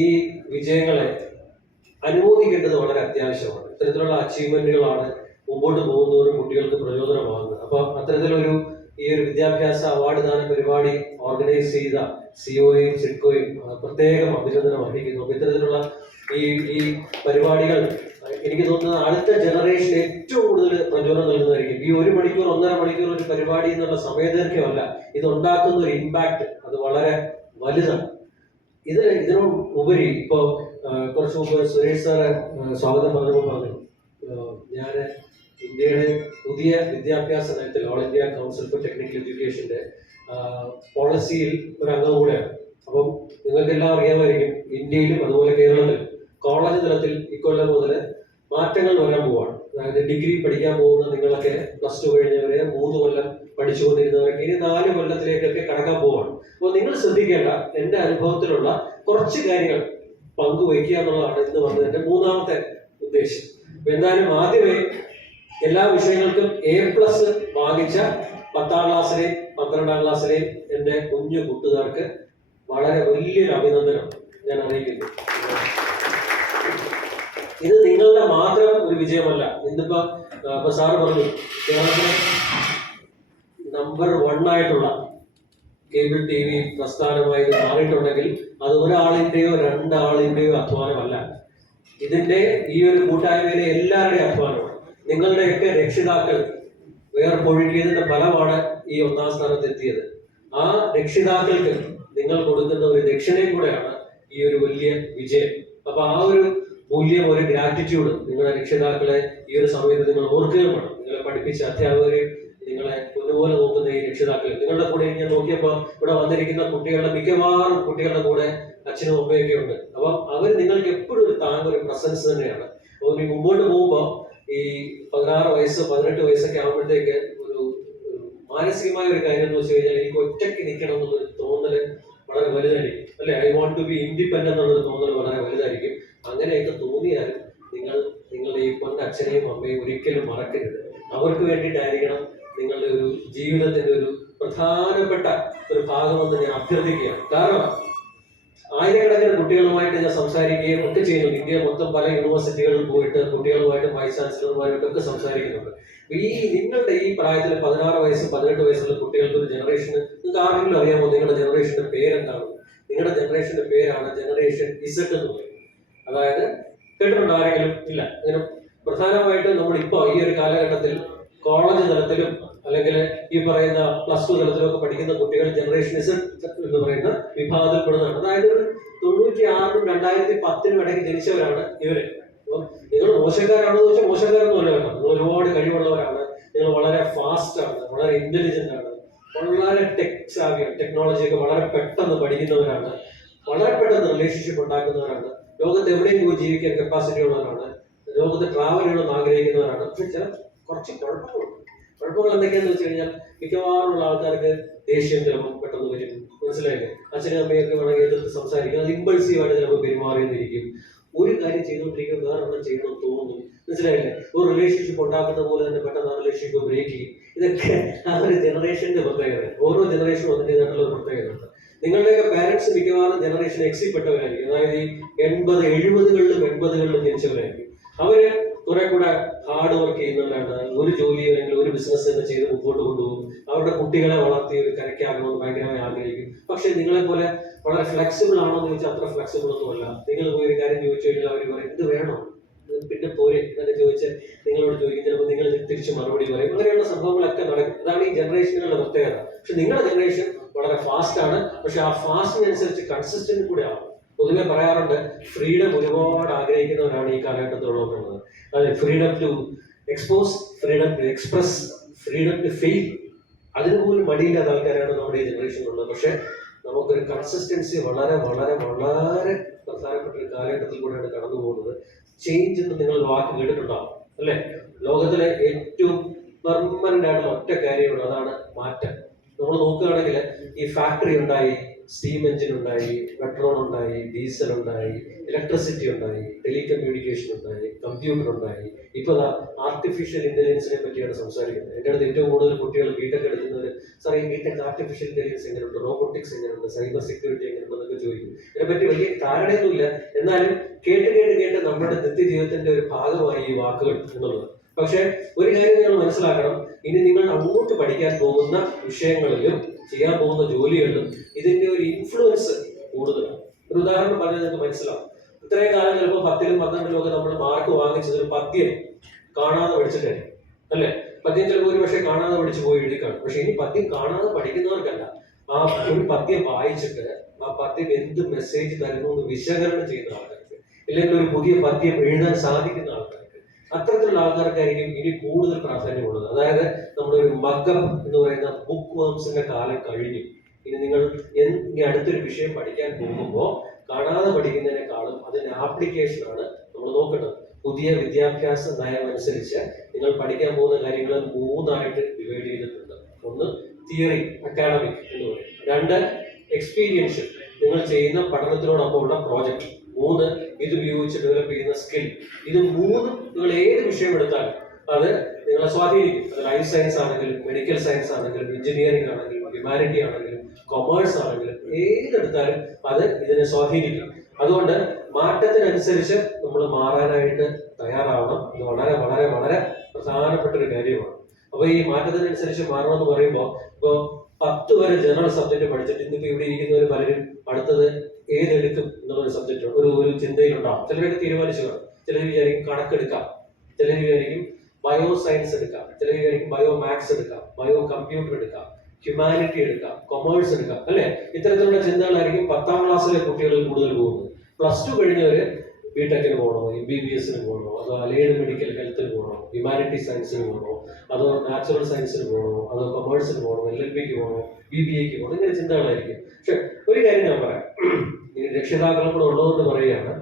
ഈ വിജയങ്ങളെ അനുമോദിക്കേണ്ടത് വളരെ അത്യാവശ്യമാണ്. ഇത്തരത്തിലുള്ള അച്ചീവ്മെന്റുകളാണ് മുമ്പോട്ട് പോകുന്നവരും കുട്ടികൾക്ക് പ്രചോദനമാകുന്നത്. അപ്പൊ അത്തരത്തിലൊരു ഈ ഒരു വിദ്യാഭ്യാസ അവാർഡ് ദാന പരിപാടി ഓർഗനൈസ് ചെയ്ത സിഒയും സിഡ്കോയും പ്രത്യേകം അഭിനന്ദനം അർഹിക്കുന്നു. അപ്പൊ ഇത്തരത്തിലുള്ള ഈ ഈ പരിപാടികൾ എനിക്ക് തോന്നുന്നത് അടുത്ത ജനറേഷൻ ഏറ്റവും കൂടുതൽ പ്രചോദനം നൽകുന്നതായിരിക്കും. ഈ 1 മണിക്കൂർ 1.5 മണിക്കൂർ ഒരു പരിപാടി എന്നുള്ള സമയദൈർഘ്യമല്ല, ഇതുണ്ടാക്കുന്ന ഒരു ഇമ്പാക്ട് അത് വളരെ വലുതാണ്. ഇതിനോട് ഉപരി ഇപ്പോ കുറച്ചു മുമ്പ് സുരേഷ് സാറ് സ്വാഗതം പറഞ്ഞപ്പോൾ പറഞ്ഞു, ഞാൻ ഇന്ത്യയുടെ പുതിയ വിദ്യാഭ്യാസ നയത്തിൽ all India council for technical എഡ്യൂക്കേഷന്റെ പോളിസിയിൽ ഒരു അംഗം കൂടെയാണ്. അപ്പം നിങ്ങൾക്കെല്ലാം അറിയാമായിരിക്കും, ഇന്ത്യയിലും അതുപോലെ കേരളത്തിലും കോളേജ് തലത്തിൽ ഇക്കൊല്ലം മുതൽ മാറ്റങ്ങൾ വരാൻ പോവാണ്. അതായത് ഡിഗ്രി പഠിക്കാൻ പോകുന്ന നിങ്ങളൊക്കെ +2 കഴിഞ്ഞവരെ 3 കൊല്ലം പഠിച്ചുകൊണ്ടിരുന്നവരൊക്കെ ഇനി 4 കൊല്ലത്തിലേക്കൊക്കെ കടക്കാൻ പോവാണ്. അപ്പോൾ നിങ്ങൾ ശ്രദ്ധിക്കേണ്ട എൻ്റെ അനുഭവത്തിലുള്ള കുറച്ച് കാര്യങ്ങൾ പങ്കുവയ്ക്കുക എന്നുള്ളതാണ് ഇന്ന് വന്നതിന്റെ 3ാമത്തെ ഉദ്ദേശം. എന്തായാലും ആദ്യമേ എല്ലാ വിഷയങ്ങൾക്കും A+ വാങ്ങിച്ച 10ാം ക്ലാസ്സിലെയും 12ാം ക്ലാസ്സിലെയും എൻ്റെ കുഞ്ഞു കൂട്ടുകാർക്ക് വളരെ വലിയൊരു അഭിനന്ദനം ഞാൻ അറിയിക്കുന്നു. ഇത് നിങ്ങളുടെ മാത്രം ഒരു വിജയമല്ല. ഇന്നിപ്പോ സാറ് പറഞ്ഞു, കേരളത്തിലെ നമ്പർ 1 ആയിട്ടുള്ള കേബിൾ TV പ്രസ്ഥാനമായി ഇത് മാറിയിട്ടുണ്ടെങ്കിൽ അത് ഒരാളിന്റെയോ 2 ആളിന്റെയോ അധ്വാനമല്ല. ഇതിന്റെ ഈ ഒരു കൂട്ടായ്മയിലെ എല്ലാവരുടെയും അധ്വാനമാണ്. നിങ്ങളുടെയൊക്കെ രക്ഷിതാക്കൾ വേർപ്പൊഴുകിയതിന്റെ ഫലമാണ് ഈ 1ാം സ്ഥാനത്ത് എത്തിയത്. ആ രക്ഷിതാക്കൾക്ക് നിങ്ങൾ കൊടുക്കുന്ന ഒരു ദക്ഷിണയും കൂടെയാണ് ഈ ഒരു വലിയ വിജയം. അപ്പൊ ആ ഒരു മൂല്യം, ഒരു ഗ്രാറ്റിറ്റ്യൂഡ് നിങ്ങളുടെ രക്ഷിതാക്കളെ ഈ ഒരു സമയത്ത് നിങ്ങൾ ഓർക്കുകയും വേണം. നിങ്ങളെ പഠിപ്പിച്ച അധ്യാപകരെ, നിങ്ങളെ പൊന്നുപോലെ നോക്കുന്ന ഈ രക്ഷിതാക്കൾ, നിങ്ങളുടെ കൂടെ ഞാൻ നോക്കിയപ്പോൾ ഇവിടെ വന്നിരിക്കുന്ന കുട്ടികളുടെ മിക്കവാറും കുട്ടികളുടെ കൂടെ അച്ഛനും അമ്മയൊക്കെ ഉണ്ട്. അപ്പം അവർ നിങ്ങൾക്ക് എപ്പോഴും ഒരു ഒരു പ്രസൻസ് തന്നെയാണ്. അപ്പോൾ നീ മുമ്പോട്ട് പോകുമ്പോൾ ഈ 16 വയസ്സ് 18 വയസ്സൊക്കെ ആകുമ്പോഴത്തേക്ക് ഒരു മാനസികമായ ഒരു കാര്യം എന്ന് വെച്ച് കഴിഞ്ഞാൽ എനിക്ക് ഒറ്റയ്ക്ക് നിൽക്കണം എന്നുള്ളൊരു തോന്നല് വളരെ വലുതായിരിക്കും, അല്ലെ? I want to be independent എന്നുള്ളൊരു തോന്നൽ വളരെ വലുതായിരിക്കും. അങ്ങനെയൊക്കെ തോന്നിയാലും നിങ്ങളുടെ ഈ അച്ഛനെയും അമ്മയും ഒരിക്കലും മറക്കരുത്. അവർക്ക് വേണ്ടിയിട്ടായിരിക്കണം നിങ്ങളുടെ ഒരു ജീവിതത്തിന്റെ ഒരു പ്രധാനപ്പെട്ട ഒരു ഭാഗമെന്ന് ഞാൻ അഭ്യർത്ഥിക്കുകയാണ്. കാരണം ആയിരക്കണക്കിന് കുട്ടികളുമായിട്ട് ഞാൻ സംസാരിക്കുകയും ഒക്കെ ചെയ്യുന്നു. ഇന്ത്യ മൊത്തം പല യൂണിവേഴ്സിറ്റികളിൽ പോയിട്ട് കുട്ടികളുമായിട്ട് വൈസ് ചാൻസലർമാരുമായിട്ടൊക്കെ സംസാരിക്കുന്നുണ്ട്. ഈ നിങ്ങളുടെ ഈ പ്രായത്തിൽ 16 വയസ്സ് 18 വയസ്സുള്ള കുട്ടികൾക്ക് ഒരു ജനറേഷന്, നിങ്ങൾക്ക് ആരെങ്കിലും അറിയാമോ നിങ്ങളുടെ ജനറേഷന്റെ പേരെന്താണ്? നിങ്ങളുടെ ജനറേഷന്റെ പേരാണ് ജനറേഷൻ Z എന്ന് പറയുന്നത്. അതായത് കേട്ടിട്ടുണ്ടോ ആരെങ്കിലും? ഇല്ല. ഇങ്ങനെ പ്രധാനമായിട്ട് നമ്മളിപ്പോ ഈ ഒരു കാലഘട്ടത്തിൽ കോളേജ് തലത്തിലും അല്ലെങ്കിൽ ഈ പറയുന്ന +2 തലത്തിലൊക്കെ പഠിക്കുന്ന കുട്ടികൾ ജനറേഷൻ Z എന്ന് പറയുന്ന വിഭാഗത്തിൽപ്പെടുന്നതാണ്. അതായത് 96-നും 2010-നും ഇടയ്ക്ക് ജനിച്ചവരാണ് ഇവര്. അപ്പം നിങ്ങൾ മോശക്കാരാണെന്ന് വെച്ചാൽ മോശക്കാരൊന്നും അല്ല കേട്ടോ. നിങ്ങൾ ഒരുപാട് കഴിവുള്ളവരാണ്, നിങ്ങൾ വളരെ ഫാസ്റ്റ് ആണ്, വളരെ ഇന്റലിജന്റ് ആണ്, വളരെ ടെക്നോളജിയൊക്കെ വളരെ പെട്ടെന്ന് പഠിക്കുന്നവരാണ്, വളരെ പെട്ടെന്ന് റിലേഷൻഷിപ്പ് ഉണ്ടാക്കുന്നവരാണ്, ലോകത്ത് എവിടെയും പോയി ജീവിക്കാൻ കപ്പാസിറ്റി ഉള്ളവരാണ്, ലോകത്ത് ട്രാവൽ ചെയ്യണമെന്ന് ആഗ്രഹിക്കുന്നവരാണ്. പക്ഷെ ചില കുറച്ച് കുഴപ്പങ്ങൾ എന്തൊക്കെയാന്ന് വെച്ച് കഴിഞ്ഞാൽ മിക്കവാറുള്ള ആൾക്കാർക്ക് ദേഷ്യം ചിലപ്പോൾ പെട്ടെന്ന് വരും. മനസ്സിലായില്ലേ? അച്ഛനും അമ്മയൊക്കെ വേണമെങ്കിൽ എതിർത്ത് സംസാരിക്കും. അത് ഇമ്പൾസീവായിട്ട് ചിലപ്പോൾ പെരുമാറിയെന്നിരിക്കും. ഒരു കാര്യം ചെയ്തുകൊണ്ടിരിക്കുമ്പോൾ വേറൊന്നും ചെയ്യണമെന്ന് തോന്നും. മനസ്സിലായില്ലേ? ഒരു റിലേഷൻഷിപ്പ് ഉണ്ടാക്കുന്ന പോലെ തന്നെ പെട്ടെന്ന് ആ റിലേഷൻഷിപ്പ് ബ്രേക്ക് ചെയ്യും. ഇതൊക്കെ ആ ഒരു ജനറേഷന്റെ പ്രത്യേകത. ഓരോ ജനറേഷനും അതിൻ്റെതായിട്ടുള്ള ഒരു പ്രത്യേകതയുണ്ട്. നിങ്ങളുടെയൊക്കെ പാരന്റ്സ് മിക്കവാറും ജനറേഷൻ എക്സിപ്പെട്ടവരായിരിക്കും. അതായത് ഈ 80-70കളിലും 80കളിലും ജനിച്ചവരായിരിക്കും. അവര് കുറെ കൂടെ ഹാർഡ് വർക്ക് ചെയ്യുന്നവരാണ്. ഒരു ജോലി അല്ലെങ്കിൽ ഒരു ബിസിനസ് തന്നെ ചെയ്ത് മുമ്പോട്ട് കൊണ്ടുപോകും. അവരുടെ കുട്ടികളെ വളർത്തി ഒരു കരയ്ക്കാകണമെന്ന് ഭയങ്കരമായി ആഗ്രഹിക്കും. പക്ഷെ നിങ്ങളെ പോലെ വളരെ ഫ്ലെക്സിബിൾ ആണോ എന്ന് ചോദിച്ചാൽ അത്ര ഫ്ലെക്സിബിൾ ഒന്നും അല്ല. നിങ്ങൾ പോയി ഒരു കാര്യം ചോദിച്ചു കഴിഞ്ഞാൽ അവർ പറയും ഇത് വേണോ, പിന്നെ പോരെ എന്നൊക്കെ ചോദിച്ച് നിങ്ങളോട് ചോദിക്കും. ചിലപ്പോൾ നിങ്ങൾ തിരിച്ച് മറുപടി പറയും. അങ്ങനെയുള്ള സംഭവങ്ങളൊക്കെ നടക്കും. അതാണ് ഈ ജനറേഷനുകളുടെ പ്രത്യേകത. പക്ഷെ നിങ്ങളുടെ ജനറേഷൻ വളരെ ഫാസ്റ്റ് ആണ്. പക്ഷെ ആ ഫാസ്റ്റിനനുസരിച്ച് കൺസിസ്റ്റന്റ് കൂടെ ആവും. പൊതുവെ പറയാറുണ്ട്, ഫ്രീഡം ഒരുപാട് ആഗ്രഹിക്കുന്നവരാണ് ഈ കാലഘട്ടത്തിലുള്ളത്. അതായത് freedom to expose, freedom to express, freedom to fail. അതിന് പോലും മടിയില്ലാത്ത ആൾക്കാരാണ് നമ്മുടെ ഈ ജനറേഷനിലുള്ളത്. പക്ഷെ നമുക്കൊരു കൺസിസ്റ്റൻസി വളരെ വളരെ വളരെ പ്രധാനപ്പെട്ട ഒരു കാലഘട്ടത്തിൽ കൂടെയാണ് കടന്നു പോകുന്നത്. ചേഞ്ച് എന്ന് നിങ്ങൾ വാക്ക് കേട്ടിട്ടുണ്ടാവും, അല്ലെ? ലോകത്തിലെ ഏറ്റവും പെർമനന്റ് ആയിട്ടുള്ള ഒറ്റ കാര്യമാണ്, അതാണ് മാറ്റം. നമ്മൾ നോക്കുകയാണെങ്കിൽ ഈ ഫാക്ടറി ഉണ്ടായി, സ്റ്റീം എഞ്ചിൻ ഉണ്ടായി, പെട്രോൾ ഉണ്ടായി, ഡീസൽ ഉണ്ടായി, ഇലക്ട്രിസിറ്റി ഉണ്ടായി, ടെലികമ്മ്യൂണിക്കേഷൻ ഉണ്ടായി, കമ്പ്യൂട്ടർ ഉണ്ടായി. ഇപ്പൊ ആർട്ടിഫിഷ്യൽ ഇന്റലിജൻസിനെ പറ്റിയാണ് സംസാരിക്കുന്നത്. എൻ്റെ അടുത്ത് ഏറ്റവും കൂടുതൽ കുട്ടികൾ ബിടെക് എടുക്കുന്നത്, സാർ ഈ ബിടെക് ആർട്ടിഫിഷ്യൽ ഇന്റലിജൻസ് എങ്ങനെയുണ്ട്, റോബോട്ടിക്സ് എങ്ങനെയുണ്ട്, സൈബർ സെക്യൂരിറ്റി എങ്ങനെയുണ്ടെന്നൊക്കെ ചോദിക്കും. ഇതിനെപ്പറ്റി വലിയ ധാരണയൊന്നുമില്ല, എന്നാലും കേട്ട് കേട്ട് കേട്ട് നമ്മുടെ നിത്യജീവിതത്തിന്റെ ഒരു ഭാഗമായി ഈ വാക്കുകൾ എന്നുള്ളത്. പക്ഷെ ഒരു കാര്യം നിങ്ങൾ മനസ്സിലാക്കണം, ഇനി നിങ്ങൾ അങ്ങോട്ട് പഠിക്കാൻ പോകുന്ന വിഷയങ്ങളിലും ചെയ്യാൻ പോകുന്ന ജോലികളിലും ഇതിന്റെ ഒരു ഇൻഫ്ലുവൻസ് കൂടുതലാണ്. ഒരു ഉദാഹരണം പറഞ്ഞാൽ നിങ്ങൾക്ക് മനസ്സിലാവും. ഇത്രയും കാലം ചിലപ്പോൾ 10ലും 12ലും ഒക്കെ നമ്മൾ മാർക്ക് വാങ്ങിച്ചത് ഒരു പദ്യം കാണാതെ പഠിച്ചിട്ടായിരിക്കും, അല്ലെ? പദ്യം ചിലപ്പോൾ ഒരു പക്ഷേ കാണാതെ പഠിച്ചു പോയി എഴുതിക്കാണ്. പക്ഷെ ഇനി പദ്യം കാണാതെ പഠിക്കുന്നവർക്കല്ല, ആ ഒരു പദ്യം വായിച്ചിട്ട് ആ പദ്യം എന്ത് മെസ്സേജ് തരുന്നു എന്ന് വിശകലനം ചെയ്യുന്ന ആൾക്കാർക്ക്, ഇല്ലെങ്കിൽ ഒരു പുതിയ പദ്യം എഴുതാൻ സാധിക്കുന്ന ആൾക്കാർക്ക്, അത്തരത്തിലുള്ള ആൾക്കാർക്കായിരിക്കും ഇനി കൂടുതൽ പ്രാധാന്യമുള്ളത്. അതായത് നമ്മുടെ ഒരു മഗം എന്ന് പറയുന്ന ബുക്ക് വേംസിന്റെ കാലം കഴിഞ്ഞു. ഇനി നിങ്ങൾ ഇനി അടുത്തൊരു വിഷയം പഠിക്കാൻ പോകുമ്പോൾ കാണാതെ പഠിക്കുന്നതിനേക്കാളും അതിന്റെ ആപ്ലിക്കേഷനാണ് നമ്മൾ നോക്കേണ്ടത്. പുതിയ വിദ്യാഭ്യാസ നയം അനുസരിച്ച് നിങ്ങൾ പഠിക്കാൻ പോകുന്ന കാര്യങ്ങൾ 3ആയിട്ട് ഡിവൈഡ് ചെയ്തിട്ടുണ്ട്. ഒന്ന് തിയറി, അക്കാഡമിക് എന്ന് പറയും. 2 എക്സ്പീരിയൻഷ്യൽ, നിങ്ങൾ ചെയ്യുന്ന പഠനത്തിനോടൊപ്പമുള്ള പ്രോജക്റ്റ്. 3 ഇത് ഉപയോഗിച്ച് ഡെവലപ്പ് ചെയ്യുന്ന സ്കിൽ. ഇത് 3 നിങ്ങൾ ഏത് വിഷയം എടുത്താലും അത് നിങ്ങളെ സ്വാധീനിക്കും. അത് ലൈഫ് സയൻസ് ആണെങ്കിലും മെഡിക്കൽ സയൻസ് ആണെങ്കിലും എഞ്ചിനീയറിംഗ് ആണെങ്കിലും ഹ്യൂമാനിറ്റി ആണെങ്കിലും കൊമേഴ്സ് ആണെങ്കിലും ഏതെടുത്താലും അത് ഇതിനെ സ്വാധീനിക്കും. അതുകൊണ്ട് മാറ്റത്തിനനുസരിച്ച് നമ്മൾ മാറാനായിട്ട് തയ്യാറാവണം. ഇത് വളരെ വളരെ വളരെ പ്രധാനപ്പെട്ട ഒരു കാര്യമാണ്. അപ്പൊ ഈ മാറ്റത്തിനനുസരിച്ച് മാറണമെന്ന് പറയുമ്പോൾ, ഇപ്പൊ 10 വരെ ജനറൽ സബ്ജക്ട് പഠിച്ചിട്ട് ഇന്നിപ്പോ ഇവിടെ ഇരിക്കുന്നവർ പലരും അടുത്തത് ഏതെടുക്കും എന്നുള്ളൊരു സബ്ജക്റ്റ് ഒരു ചിന്തയിലുണ്ടാവും. ചിലരൊക്കെ തീരുമാനിച്ചു കാണും. ചിലർ വിചാരിക്കും കണക്കെടുക്കാം, ചിലർ വിചാരിക്കും ബയോ സയൻസ് എടുക്കാം, ചിലർ വിചാരിക്കും ബയോ മാത്സ് എടുക്കാം, ബയോ കമ്പ്യൂട്ടർ എടുക്കാം, ഹ്യൂമാനിറ്റി എടുക്കാം, കൊമേഴ്സ് എടുക്കാം, അല്ലെ? ഇത്തരത്തിലുള്ള ചിന്തകളായിരിക്കും 10ാം ക്ലാസ്സിലെ കുട്ടികളിൽ കൂടുതൽ പോകുന്നത്. +2 കഴിഞ്ഞവര് ബിടെക്കിന് പോകണോ, MBBSന് പോകണോ, അതോ അലൈഡ് മെഡിക്കൽ ഹെൽത്തിന് പോകണോ, ഹ്യൂമാനിറ്റി സയൻസിന് പോകണോ, അതോ നാച്ചുറൽ സയൻസിന് പോകണോ, അതോ കൊമേഴ്സിന് പോകണോ, LLBക്ക് പോകണോ, BBAക്ക് പോകണോ, ഇങ്ങനെ ചിന്തകളായിരിക്കും. പക്ഷെ ഒരു കാര്യം ഞാൻ പറയാം, രക്ഷിതാക്കളും കൂടെ ഉള്ളതുകൊണ്ട് പറയുകയാണ്,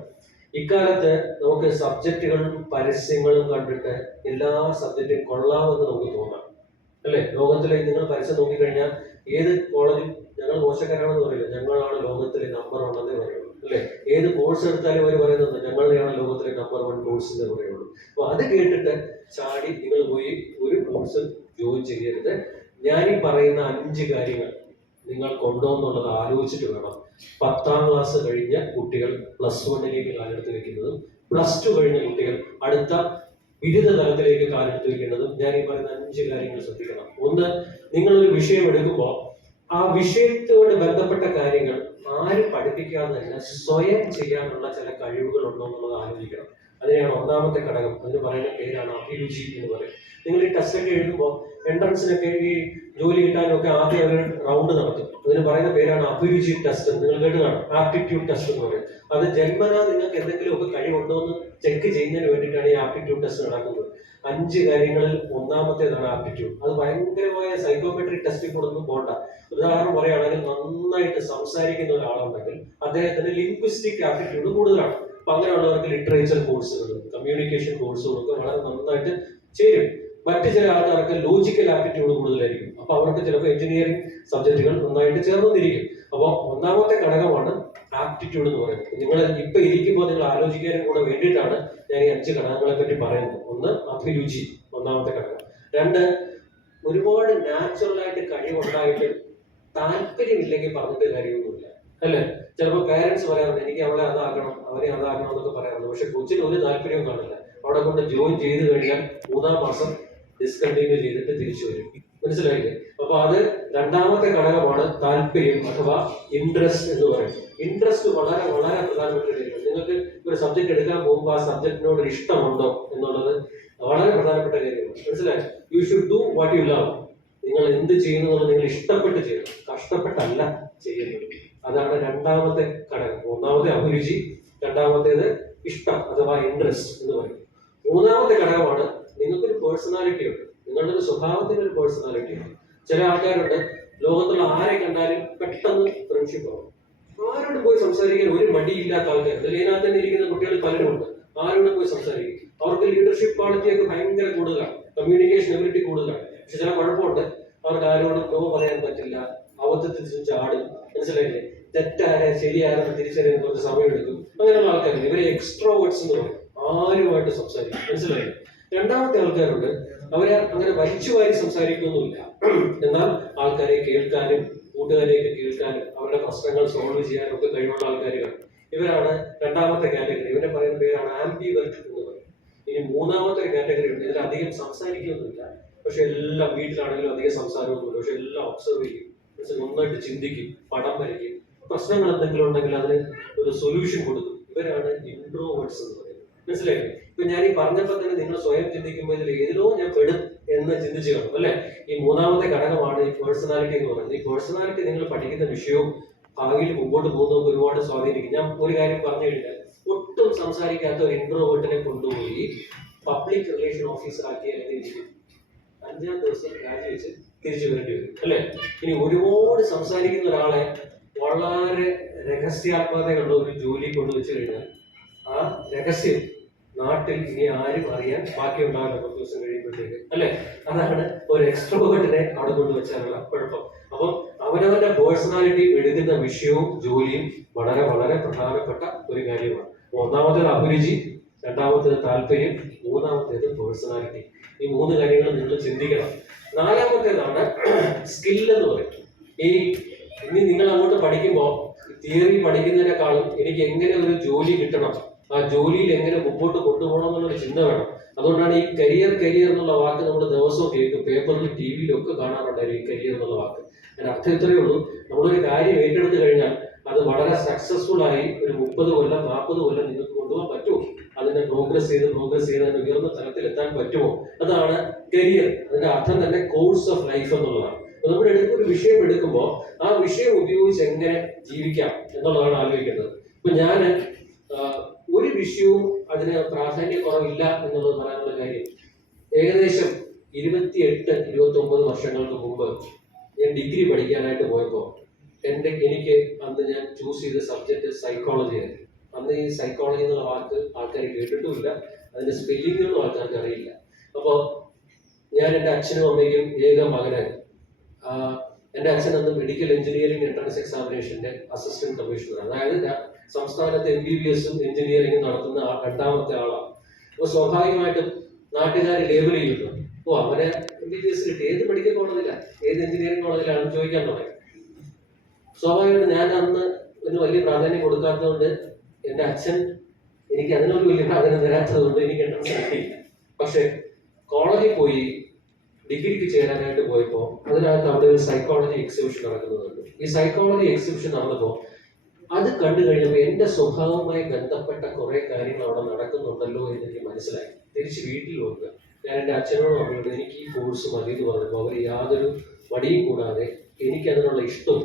ഇക്കാലത്ത് നമുക്ക് സബ്ജക്റ്റുകളും പരസ്യങ്ങളും കണ്ടിട്ട് എല്ലാ സബ്ജക്റ്റും കൊള്ളാമെന്ന് നമുക്ക് തോന്നാം, അല്ലെ? ലോകത്തിലെ നിങ്ങൾ പരസ്യം നോക്കിക്കഴിഞ്ഞാൽ ഏത് കോളേജിൽ ഞങ്ങൾ മോശക്കാരാണെന്ന് പറയില്ല, ഞങ്ങളാണ് ലോകത്തിലെ നമ്പർ 1 എന്നേ പറയുള്ളൂ, അല്ലെ? ഏത് കോഴ്സ് എടുത്താലും അവർ പറയുന്നത് ഞങ്ങളുടെയാണ് ലോകത്തിലെ നമ്പർ 1 കോഴ്സ് എന്നേ പറയുള്ളൂ. അപ്പൊ അത് കേട്ടിട്ട് ചാടി നിങ്ങൾ പോയി ഒരു കോഴ്സ് ജോയിൻ ചെയ്യരുത്. ഞാനീ പറയുന്ന 5 കാര്യങ്ങൾ നിങ്ങൾ കൊണ്ടുവന്നുള്ളത് ആലോചിച്ചിട്ട് വേണം 10ാം ക്ലാസ് കഴിഞ്ഞ കുട്ടികൾ +1ലേക്ക് കാലെടുത്ത് വെക്കുന്നതും +2 കഴിഞ്ഞ കുട്ടികൾ അടുത്ത ബിരുദ തലത്തിലേക്ക് കാലെടുത്ത് വെക്കേണ്ടതും. ഞാൻ ഈ പറയുന്ന 5 കാര്യങ്ങൾ ശ്രദ്ധിക്കണം. ഒന്ന്, നിങ്ങളൊരു വിഷയം എടുക്കുമ്പോൾ ആ വിഷയത്തോട് ബന്ധപ്പെട്ട കാര്യങ്ങൾ ആരും പഠിപ്പിക്കാതെ തന്നെ സ്വയം ചെയ്യാനുള്ള ചില കഴിവുകൾ ഉണ്ടോ എന്നുള്ളത് ആലോചിക്കണം. അതിനെയാണ് 1ാമത്തെ ഘടകം. അതിന് പറയുന്ന പേരാണ് അഭിരുചി എന്ന് പറയും. നിങ്ങൾ ഈ ടെസ്റ്റ് ഒക്കെ എഴുതുമ്പോൾ എൻട്രൻസിനൊക്കെ ഈ ജോലി കിട്ടാനൊക്കെ ആദ്യം അവർ റൗണ്ട് നടത്തും. അതിന് പറയുന്ന പേരാണ് അഭിരുചി ടെസ്റ്റ്. നിങ്ങൾ കേട്ട് കാണും, ആപ്റ്റിറ്റ്യൂഡ് ടെസ്റ്റ് എന്ന് പറയും. അത് ജന്മനാ നിങ്ങൾക്ക് എന്തെങ്കിലുമൊക്കെ കഴിവുണ്ടോ എന്ന് ചെക്ക് ചെയ്യുന്നതിന് വേണ്ടിയിട്ടാണ് ഈ ആപ്റ്റിറ്റ്യൂഡ് ടെസ്റ്റ് നടക്കുന്നത്. 5 കാര്യങ്ങളിൽ 1ാമത്തേതാണ് ആപ്റ്റിറ്റ്യൂഡ്. അത് ഭയങ്കരമായ സൈക്കോമെട്രിക് ടെസ്റ്റിൽ കൂടെ ഒന്നും പോകണ്ട. ഉദാഹരണം പറയുകയാണെങ്കിൽ, നന്നായിട്ട് സംസാരിക്കുന്ന ഒരാളുണ്ടെങ്കിൽ അദ്ദേഹത്തിന് ലിംഗ്വിസ്റ്റിക് ആപ്റ്റിറ്റ്യൂഡ് കൂടുതലാണ്. അപ്പൊ അങ്ങനെയുള്ളവർക്ക് ലിറ്ററേച്ചർ കോഴ്സുകളും കമ്മ്യൂണിക്കേഷൻ കോഴ്സുകളും ഒക്കെ വളരെ നന്നായിട്ട് ചേരും. മറ്റു ചില ആൾക്കാർക്ക് ലോജിക്കൽ ആപ്റ്റിറ്റ്യൂഡ് കൂടുതലായിരിക്കും. അപ്പൊ അവർക്ക് ചിലപ്പോൾ എഞ്ചിനീയറിംഗ് സബ്ജക്റ്റുകൾ നന്നായിട്ട് ചേർന്നിരിക്കും. അപ്പോൾ 1ാമത്തെ ഘടകമാണ് ആപ്റ്റിറ്റ്യൂഡ് എന്ന് പറയുന്നത്. നിങ്ങൾ ഇപ്പൊ ഇരിക്കുമ്പോൾ നിങ്ങൾ ആലോചിക്കാനും കൂടെ വേണ്ടിയിട്ടാണ് ഞാൻ ഈ 5 ഘടകങ്ങളെ പറ്റി പറയുന്നത്. ഒന്ന്, അഭിരുചി, 1ാമത്തെ ഘടകം. 2, ഒരുപാട് നാച്ചുറലായിട്ട് കഴിവുണ്ടായിട്ട് താല്പര്യമില്ലെങ്കിൽ പറഞ്ഞിട്ട് കാര്യമൊന്നുമില്ല, അല്ലെ? ചിലപ്പോൾ പേരൻസ് പറയാറുണ്ട്, എനിക്ക് അവളെ അതാകണം, അവരെ അതാകണം എന്നൊക്കെ പറയാറുണ്ട്. പക്ഷെ കൊച്ചിന് ഒരു താല്പര്യവും കാണില്ല. അവിടെ കൊണ്ട് ജോയിൻ ചെയ്ത് കഴിഞ്ഞാൽ 3ാം മാസം ഡിസ്കണ്ടിന്യൂ ചെയ്തിട്ട് തിരിച്ചു വരും. മനസ്സിലായില്ലേ? അപ്പൊ അത് 2ാമത്തെ ഘടകമാണ് താല്പര്യം അഥവാ ഇൻട്രസ്റ്റ് എന്ന് പറയുന്നത്. ഇൻട്രസ്റ്റ് വളരെ വളരെ പ്രധാനപ്പെട്ട കാര്യമാണ്. നിങ്ങൾക്ക് ഒരു സബ്ജക്ട് എടുക്കാൻ പോകുമ്പോൾ ആ സബ്ജക്റ്റിനോട് ഇഷ്ടമുണ്ടോ എന്നുള്ളത് വളരെ പ്രധാനപ്പെട്ട കാര്യമാണ്. മനസ്സിലായി? You should do what you love. നിങ്ങൾ എന്ത് ചെയ്യുന്നത് നിങ്ങൾ ഇഷ്ടപ്പെട്ട് ചെയ്യണം, കഷ്ടപ്പെട്ടല്ല ചെയ്യുന്നത്. അതാണ് 2ാമത്തെ ഘടകം. 1ാമത്തെ അഭിരുചി, 2ാമത്തേത് ഇഷ്ടം അഥവാ ഇൻട്രസ്റ്റ് എന്ന് പറയും. 3ാമത്തെ ഘടകമാണ് നിങ്ങൾക്കൊരു പേഴ്സണാലിറ്റി ഉണ്ട്, നിങ്ങളുടെ ഒരു സ്വഭാവത്തിന് ഒരു പേഴ്സണാലിറ്റി ഉണ്ട്. ചില ആൾക്കാരുണ്ട്, ലോകത്തുള്ള ആരെ കണ്ടാലും പെട്ടെന്ന് ഫ്രണ്ട്ഷിപ്പ് ആവും. ആരോട് പോയി സംസാരിക്കാൻ ഒരു മടിയില്ലാത്ത ആൾക്കാരുണ്ട്. ഇതിനകത്ത് തന്നെ ഇരിക്കുന്ന കുട്ടികൾ പലരുമുണ്ട്. ആരോട് പോയി സംസാരിക്കും. അവർക്ക് ലീഡർഷിപ്പ് ക്വാളിറ്റി ഒക്കെ ഭയങ്കര കൂടുതലാണ്, കമ്മ്യൂണിക്കേഷൻ എബിലിറ്റി കൂടുതലാണ്. പക്ഷെ ചില കുഴപ്പമുണ്ട്, അവർക്ക് ആരോടും നോ പറയാൻ പറ്റില്ല, അബദ്ധത്തിൽ ചാടും. മനസ്സിലായില്ലേ? തെറ്റാരെ ശരിയാരെന്ന് തിരിച്ചറിയാൻ കുറച്ച് സമയം എടുക്കും. അങ്ങനെയുള്ള ആൾക്കാരുണ്ട്. ഇവരെ എക്സ്ട്രോവേർട്സ് എന്ന് പറയും. ആരുമായിട്ട് സംസാരിക്കും. മനസ്സിലായില്ലേ? 2ാമത്തെ ആൾക്കാരുണ്ട്, അവരെ അങ്ങനെ വലിച്ചു വാരി സംസാരിക്കൊന്നുമില്ല, എന്നാൽ ആൾക്കാരെ കേൾക്കാനും കൂട്ടുകാരെയൊക്കെ കേൾക്കാനും അവരുടെ പ്രശ്നങ്ങൾ സോൾവ് ചെയ്യാനും ഒക്കെ കഴിവുള്ള ആൾക്കാരുകൾ. ഇവരാണ് രണ്ടാമത്തെ കാറ്റഗറി. ഇവരെ പറയുന്ന പേരാണ് ആംബിവെർട്ട് എന്ന് പറയും. ഇനി മൂന്നാമത്തെ കാറ്റഗറി ഉണ്ട്. ഇതിൽ അധികം സംസാരിക്കുകയൊന്നുമില്ല, പക്ഷെ എല്ലാം വീട്ടിലാണെങ്കിലും അധികം സംസാരമൊന്നുമില്ല, പക്ഷെ എല്ലാം ഒബ്സർവ് ചെയ്യും, നന്നായിട്ട് ചിന്തിക്കും, പടം വരയ്ക്കും, പ്രശ്നങ്ങൾ എന്തെങ്കിലും ഉണ്ടെങ്കിൽ അതിന് ഒരു സൊല്യൂഷൻ കൊടുക്കും. ഇവരാണ് ഇൻട്രോവേർട്സ് എന്ന് പറയുന്നത്. മനസ്സിലായില്ലേ? ഇപ്പൊ ഞാൻ ഈ പറഞ്ഞപ്പോൾ തന്നെ നിങ്ങൾ സ്വയം ചിന്തിക്കുമ്പോൾ ഇതിൽ ഏതിലോ ഞാൻ പെടും എന്ന് ചിന്തിച്ചു കാണും അല്ലെ? ഈ മൂന്നാമത്തെ ഘടകമാണ് ഈ പേഴ്സണാലിറ്റി എന്ന് പറയുന്നത്. ഈ പേഴ്സണാലിറ്റി നിങ്ങൾ പഠിക്കുന്ന വിഷയവും ഭാവിയിൽ മുമ്പോട്ട് പോകുന്നവർക്ക് ഒരുപാട് സ്വാധീനിക്കും. ഞാൻ ഒരു കാര്യം പറഞ്ഞു കഴിഞ്ഞാൽ, ഒട്ടും സംസാരിക്കാത്ത ഒരു ഇൻട്രോവേർട്ടിനെ കൊണ്ടുപോയി പബ്ലിക് റിലേഷൻ ഓഫീസർ ആക്കി അല്ലെങ്കിൽ 5-ാം ദിവസം രാജിവെച്ച് തിരിച്ചു വരേണ്ടി വരും അല്ലെ? ഇനി ഒരുപാട് സംസാരിക്കുന്ന ഒരാളെ വളരെ രഹസ്യാത്മകതയുള്ള ഒരു ജോലി കൊണ്ടുവച്ചു കഴിഞ്ഞാൽ ആ രഹസ്യം നാട്ടിൽ ഇനി ആരും അറിയാൻ ബാക്കിയുണ്ടാവില്ല 10 ദിവസം കഴിയുമ്പോഴത്തേക്ക് അല്ലെ? അതാണ് ഒരു എക്സ്ട്രോവേർട്ടിനെ അവിടെ കൊണ്ടുവച്ചാലുള്ള കുഴപ്പം. അപ്പം അവനവന്റെ പേഴ്സണാലിറ്റി എടുക്കുന്ന വിഷയവും ജോലിയും വളരെ വളരെ പ്രധാനപ്പെട്ട ഒരു കാര്യമാണ്. ഒന്നാമത്തേത് അഭിരുചി, രണ്ടാമത്തേത് താല്പര്യം, മൂന്നാമത്തേത് പേഴ്സണാലിറ്റി. ഈ 3 കാര്യങ്ങൾ നിങ്ങൾ ചിന്തിക്കണം. നാലാമത്തേതാണ് സ്കിൽ എന്ന് പറയും. ഇനി നിങ്ങൾ അങ്ങോട്ട് പഠിക്കുമ്പോൾ തിയറി പഠിക്കുന്നതിനേക്കാളും എനിക്ക് എങ്ങനെ ഒരു ജോലി കിട്ടണം, ആ ജോലിയിൽ എങ്ങനെ മുമ്പോട്ട് കൊണ്ടുപോകണം എന്നുള്ളൊരു ചിന്ത വേണം. അതുകൊണ്ടാണ് ഈ കരിയർ എന്നുള്ള വാക്ക് നമ്മൾ ദിവസവും കേൾക്കും, പേപ്പറിലും ടി വിയിലും ഒക്കെ കാണാറുണ്ടായിരുന്നു ഈ കരിയർ എന്നുള്ള വാക്ക്. അതിന് അർത്ഥം ഇത്രയേ ഉള്ളൂ, നമ്മളൊരു കാര്യം ഏറ്റെടുത്ത് കഴിഞ്ഞാൽ അത് വളരെ സക്സസ്ഫുൾ ആയി ഒരു 30 കൊല്ലം 40 കൊല്ലം നിങ്ങൾക്ക് കൊണ്ടുപോകാൻ പറ്റുമോ? അതിനെ പ്രോഗ്രസ് ചെയ്ത് അതിന് ഉയർന്ന തലത്തിൽ എത്താൻ പറ്റുമോ? അതാണ് കരിയർ. അതിന്റെ അർത്ഥം തന്നെ കോഴ്സ് ഓഫ് ലൈഫ് എന്നുള്ളതാണ്. നമ്മൾ ഒരു വിഷയം എടുക്കുമ്പോൾ ആ വിഷയം ഉപയോഗിച്ച് എങ്ങനെ ജീവിക്കാം എന്നുള്ളതാണ് ആലോചിക്കേണ്ടത്. ഇപ്പൊ ഞാൻ ഒരു വിഷയവും അതിന് പ്രാധാന്യക്കുറവില്ല എന്നുള്ളത് പറയാനുള്ള കാര്യം, ഏകദേശം 28-29 വർഷങ്ങൾക്ക് മുമ്പ് ഞാൻ ഡിഗ്രി പഠിക്കാനായിട്ട് പോയപ്പോൾ എനിക്ക് അന്ന് ഞാൻ ചൂസ് ചെയ്ത സബ്ജക്ട് സൈക്കോളജി ആയിരുന്നു. അന്ന് ഈ സൈക്കോളജി എന്നുള്ള വാക്ക് ആൾക്കാർ കേട്ടിട്ടുമില്ല, അതിന്റെ സ്പെല്ലിങ്ങുകളും ആൾക്കാർക്ക് അറിയില്ല. അപ്പോൾ ഞാൻ എൻ്റെ അച്ഛനും അമ്മയ്ക്കും ഏക മകനായിരുന്നു. എൻ്റെ അച്ഛൻ അന്ന് മെഡിക്കൽ എഞ്ചിനീയറിംഗ് എൻട്രൻസ് എക്സാമിനേഷന്റെ അസിസ്റ്റന്റ് കമ്മീഷണർ, അതായത് സംസ്ഥാനത്ത് MBBS-ഉം എഞ്ചിനീയറിംഗും നടത്തുന്ന രണ്ടാമത്തെ ആളാണ്. അപ്പോൾ സ്വാഭാവികമായിട്ടും നാട്ടുകാർ ലേബൽ ചെയ്യുന്നു, അവനെ MBBS കിട്ടി, ഏത് മെഡിക്കൽ കോളേജിലാണ്, ഏത് എഞ്ചിനീയറിംഗ് കോളേജിലാണ് ചോദിക്കാൻ തുടങ്ങി. സ്വാഭാവികമായിട്ടും ഞാൻ അന്ന് ഒരു വലിയ പ്രാധാന്യം കൊടുക്കാത്തതുകൊണ്ട് എൻ്റെ അച്ഛൻ എനിക്ക് അതിനൊരു വലിയ പ്രാധാന്യം തരാത്തത് കൊണ്ട് എനിക്ക് എൻട്രൻസ് കിട്ടിയില്ല. പക്ഷെ കോളേജിൽ പോയി ഡിഗ്രിക്ക് ചേരാനായിട്ട് പോയപ്പോൾ അതിനകത്ത് അവിടെ ഒരു സൈക്കോളജി എക്സിബിഷൻ നടക്കുന്നുണ്ട്. ഈ സൈക്കോളജി എക്സിബിഷൻ നടന്നപ്പോൾ അത് കണ്ടു കഴിഞ്ഞപ്പോൾ എൻ്റെ സ്വഭാവവുമായി ബന്ധപ്പെട്ട കുറെ കാര്യങ്ങൾ അവിടെ നടക്കുന്നുണ്ടല്ലോ എന്ന് എനിക്ക് മനസ്സിലായി. തിരിച്ച് വീട്ടിൽ വന്ന് ഞാൻ എൻ്റെ അച്ഛനോടും അമ്മയോടും എനിക്ക് ഈ കോഴ്സ് മതി എന്ന് പറഞ്ഞപ്പോൾ അവർ യാതൊരു മടിയും കൂടാതെ എനിക്ക് അതിനുള്ള ഇഷ്ടവും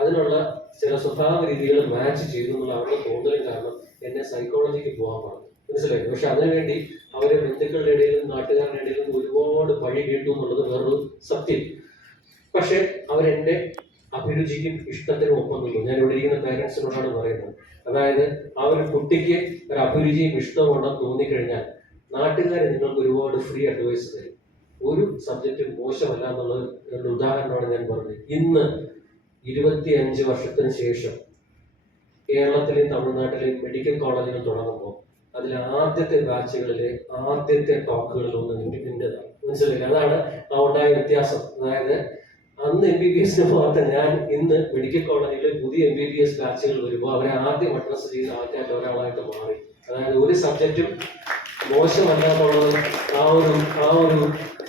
അതിനുള്ള ചില സ്വഭാവ രീതികൾ മാച്ച് ചെയ്തു എന്നുള്ള അവരുടെ തോന്നലും കാരണം എന്നെ സൈക്കോളജിക്ക് പോകാൻ പറഞ്ഞു. മനസ്സിലായി? പക്ഷെ അതിനുവേണ്ടി അവരെ ബന്ധുക്കളുടെ ഇടയിലും നാട്ടുകാരുടെ ഇടയിലും ഒരുപാട് പഴി കേട്ടു എന്നുള്ളത് വേറൊരു സത്യം. പക്ഷെ അവരെന്റെ അഭിരുചിക്കും ഇഷ്ടത്തിനും ഒപ്പം നിന്നു. ഞാൻ ഇവിടെ ഇരിക്കുന്ന പാരന്റ്സിനോടാണ് പറയുന്നത്. അതായത് ആ ഒരു കുട്ടിക്ക് ഒരു അഭിരുചിയും ഇഷ്ടവും ഉണ്ടെന്ന് തോന്നിക്കഴിഞ്ഞാൽ നാട്ടുകാർ നിങ്ങൾക്ക് ഒരുപാട് ഫ്രീ അഡ്വൈസ് തരും. ഒരു സബ്ജക്റ്റ് മോശമല്ല എന്നുള്ളത് ഒരു ഉദാഹരണമാണ് ഞാൻ പറഞ്ഞത്. ഇന്ന് 25 വർഷത്തിന് ശേഷം കേരളത്തിലെയും തമിഴ്നാട്ടിലെയും മെഡിക്കൽ കോളേജുകൾ തുടങ്ങുമ്പോൾ അതിലെ ആദ്യത്തെ ബാച്ചുകളിലെ ആദ്യത്തെ ടോക്കുകളിലൊന്ന് എന്റേതാണ്. മനസ്സിലായില്ല? അതാണ് ആ ഉണ്ടായ വ്യത്യാസം. അതായത് അന്ന് MBBS-ന് പോകാത്ത ഞാൻ ഇന്ന് മെഡിക്കൽ കോളേജിൽ പുതിയ MBBS ബാച്ചുകൾ വരുമ്പോൾ അവരെ ആദ്യം അഡ്രസ് ചെയ്ത ആൾക്കാരുടെ ഒരാളായിട്ട് മാറി. അതായത് ഒരു സബ്ജക്റ്റും മോശമല്ലാത്തുള്ളത് ആ ഒരു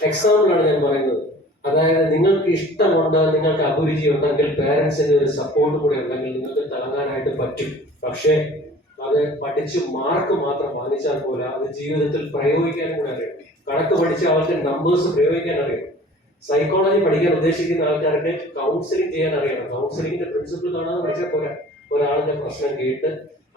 എക്സാമ്പിളാണ് ഞാൻ പറയുന്നത്. അതായത് നിങ്ങൾക്ക് ഇഷ്ടമുണ്ട്, നിങ്ങൾക്ക് അഭിരുചി ഉണ്ടെങ്കിൽ പേരൻസിന്റെ ഒരു സപ്പോർട്ട് കൂടെ ഉണ്ടെങ്കിൽ നിങ്ങൾക്ക് തിളങ്ങാനായിട്ട് പറ്റും. പക്ഷേ അത് പഠിച്ച് മാർക്ക് മാത്രം വാങ്ങിച്ചാൽ പോലെ അത് ജീവിതത്തിൽ പ്രയോഗിക്കാനും കൂടെ അറിയാം. കണക്ക് പഠിച്ച ആൾക്ക് നമ്പേഴ്സ് പ്രയോഗിക്കാൻ അറിയാം. സൈക്കോളജി പഠിക്കാൻ ഉദ്ദേശിക്കുന്ന ആൾക്കാർക്ക് കൗൺസിലിംഗ് ചെയ്യാൻ അറിയണം. കൗൺസിലിംഗിന്റെ പ്രിൻസിപ്പിൾ കാണാതെ പഠിച്ചാൽ പോരാ. ഒരാളുടെ പ്രശ്നം കേട്ട്